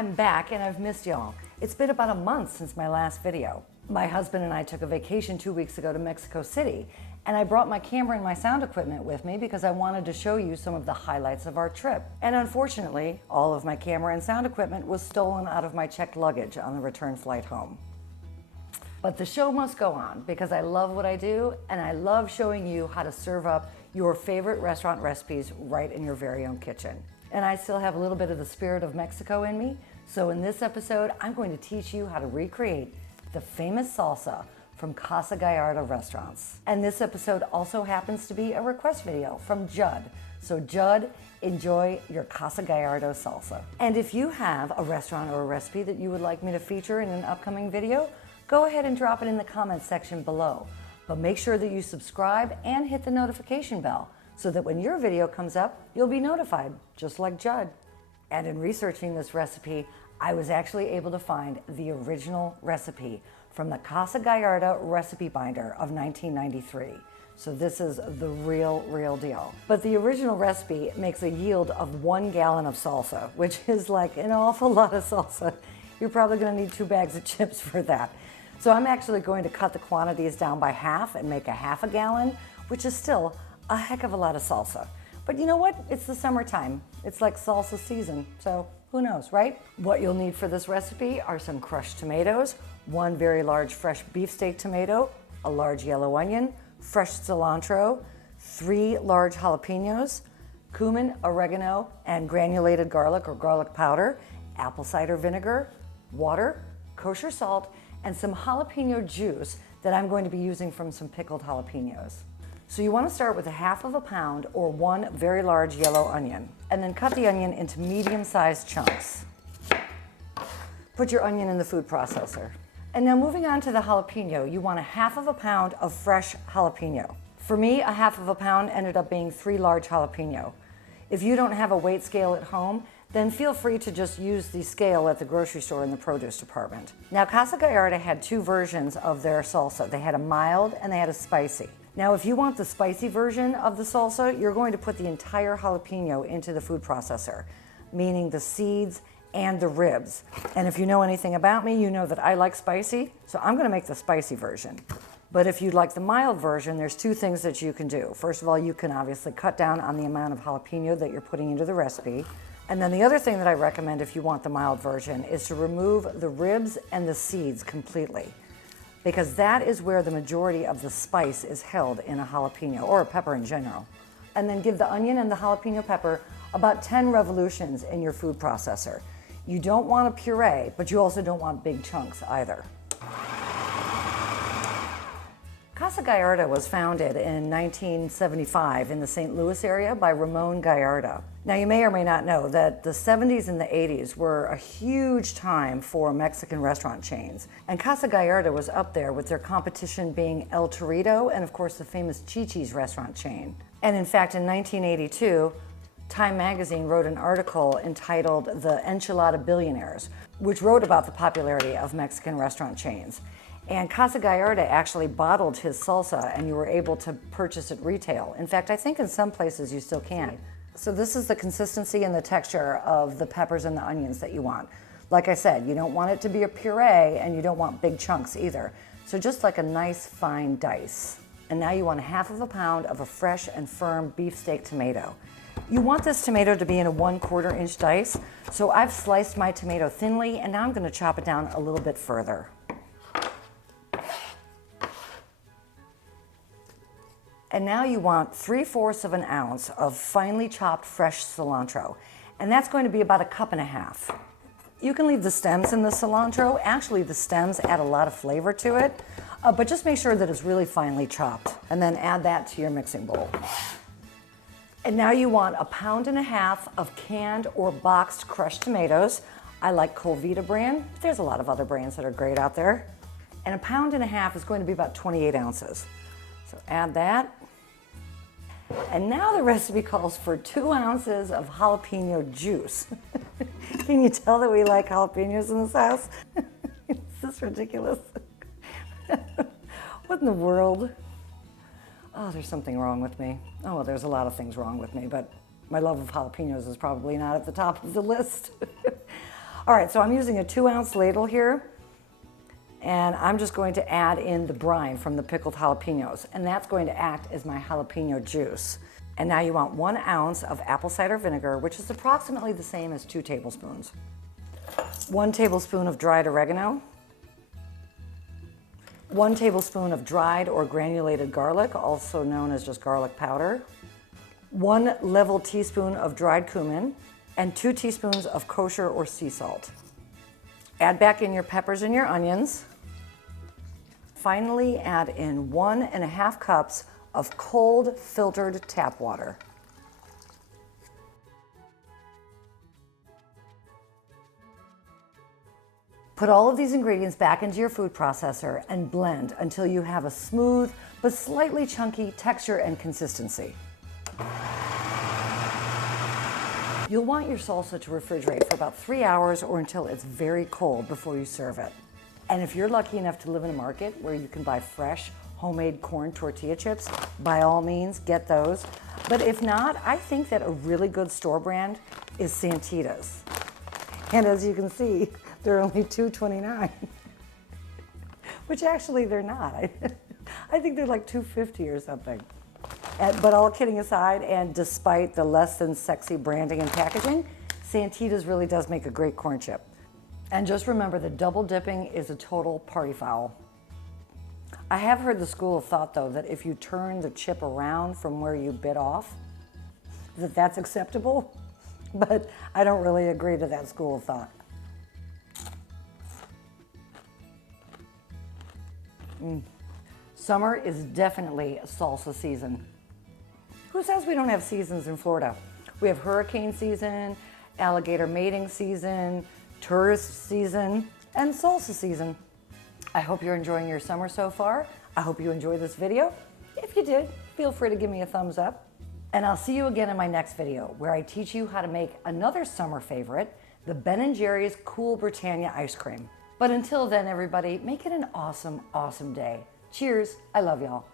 I'm back and I've missed y'all. It's been about a month since my last video. My husband and I took a vacation 2 weeks ago to Mexico City, and I brought my camera and my sound equipment with me because I wanted to show you some of the highlights of our trip. And unfortunately, all of my camera and sound equipment was stolen out of my checked luggage on the return flight home. But the show must go on because I love what I do and I love showing you how to serve up your favorite restaurant recipes right in your very own kitchen. And I still have a little bit of the spirit of Mexico in me, so in this episode, I'm going to teach you how to recreate the famous salsa from Casa Gallardo restaurants. And this episode also happens to be a request video from Judd. So Judd, enjoy your Casa Gallardo salsa. And if you have a restaurant or a recipe that you would like me to feature in an upcoming video, go ahead and drop it in the comments section below. But make sure that you subscribe and hit the notification bell so that when your video comes up, you'll be notified, just like Judd. And in researching this recipe, I was actually able to find the original recipe from the Casa Gallardo recipe binder of 1993. So this is the real deal. But the original recipe makes a yield of 1 gallon of salsa, which is like an awful lot of salsa. You're probably gonna need 2 bags of chips for that. So I'm actually going to cut the quantities down by half and make a half a gallon, which is still a heck of a lot of salsa. But you know what? It's the summertime. It's like salsa season, so who knows, right? What you'll need for this recipe are some crushed tomatoes, 1 very large fresh beefsteak tomato, a large yellow onion, fresh cilantro, 3 large jalapenos, cumin, oregano, and granulated garlic or garlic powder, apple cider vinegar, water, kosher salt, and some jalapeno juice that I'm going to be using from some pickled jalapenos. So you want to start with 1/2 pound or 1 very large yellow onion, and then cut the onion into medium-sized chunks. Put your onion in the food processor. And now moving on to the jalapeno, you want 1/2 pound of fresh jalapeno. For me, 1/2 pound ended up being 3 large jalapeno. If you don't have a weight scale at home, then feel free to just use the scale at the grocery store in the produce department. Now, Casa Gallardo had 2 versions of their salsa. They had a mild and they had a spicy. Now, if you want the spicy version of the salsa, you're going to put the entire jalapeno into the food processor, meaning the seeds and the ribs. And if you know anything about me, you know that I like spicy, so I'm gonna make the spicy version. But if you'd like the mild version, there's 2 things that you can do. First of all, you can obviously cut down on the amount of jalapeno that you're putting into the recipe. And then the other thing that I recommend if you want the mild version is to remove the ribs and the seeds completely, because that is where the majority of the spice is held in a jalapeno, or a pepper in general. And then give the onion and the jalapeno pepper about 10 revolutions in your food processor. You don't want a puree, but you also don't want big chunks either. Casa Gallardo was founded in 1975 in the St. Louis area by Ramon Gallardo. Now, you may or may not know that the 70s and the 80s were a huge time for Mexican restaurant chains. And Casa Gallardo was up there with their competition being El Torito and, of course, the famous Chi-Chi's restaurant chain. And in fact, in 1982, Time magazine wrote an article entitled The Enchilada Billionaires, which wrote about the popularity of Mexican restaurant chains. And Casa Gallardo actually bottled his salsa and you were able to purchase it retail. In fact, I think in some places you still can. So this is the consistency and the texture of the peppers and the onions that you want. Like I said, you don't want it to be a puree and you don't want big chunks either. So just like a nice fine dice. And now you want 1/2 pound of a fresh and firm beefsteak tomato. You want this tomato to be in a 1/4 inch dice. So I've sliced my tomato thinly and now I'm gonna chop it down a little bit further. And now you want 3/4 of an ounce of finely chopped fresh cilantro. And that's going to be about 1.5 cups. You can leave the stems in the cilantro. Actually, the stems add a lot of flavor to it, but just make sure that it's really finely chopped. And then add that to your mixing bowl. And now you want 1.5 pounds of canned or boxed crushed tomatoes. I like Colvita brand, but there's a lot of other brands that are great out there. And 1.5 pounds is going to be about 28 ounces. So add that. And now the recipe calls for 2 ounces of jalapeno juice. Can you tell that we like jalapenos in this house? Is this ridiculous? What in the world? Oh, there's something wrong with me. Oh, well, there's a lot of things wrong with me, but my love of jalapenos is probably not at the top of the list. All right, so I'm using a 2-ounce ladle here, and I'm just going to add in the brine from the pickled jalapenos, and that's going to act as my jalapeno juice. And now you want 1 ounce of apple cider vinegar, which is approximately the same as 2 tablespoons. 1 tablespoon of dried oregano, 1 tablespoon of dried or granulated garlic, also known as just garlic powder, 1 level teaspoon of dried cumin, and 2 teaspoons of kosher or sea salt. Add back in your peppers and your onions. Finally, add in 1.5 cups of cold filtered tap water. Put all of these ingredients back into your food processor and blend until you have a smooth but slightly chunky texture and consistency. You'll want your salsa to refrigerate for about 3 hours or until it's very cold before you serve it. And if you're lucky enough to live in a market where you can buy fresh, homemade corn tortilla chips, by all means, get those. But if not, I think that a really good store brand is Santita's. And as you can see, they're only $2.29, which actually they're not. I think they're like $2.50 or something. But all kidding aside, and despite the less than sexy branding and packaging, Santita's really does make a great corn chip. And just remember that double dipping is a total party foul. I have heard the school of thought, though, that if you turn the chip around from where you bit off, that's acceptable. But I don't really agree to that school of thought. Summer is definitely salsa season. Who says we don't have seasons in Florida? We have hurricane season, alligator mating season, tourist season, and salsa season. I hope you're enjoying your summer so far. I hope you enjoyed this video. If you did, feel free to give me a thumbs up. And I'll see you again in my next video, where I teach you how to make another summer favorite, the Ben & Jerry's Cool Britannia ice cream. But until then, everybody, make it an awesome, awesome day. Cheers. I love y'all.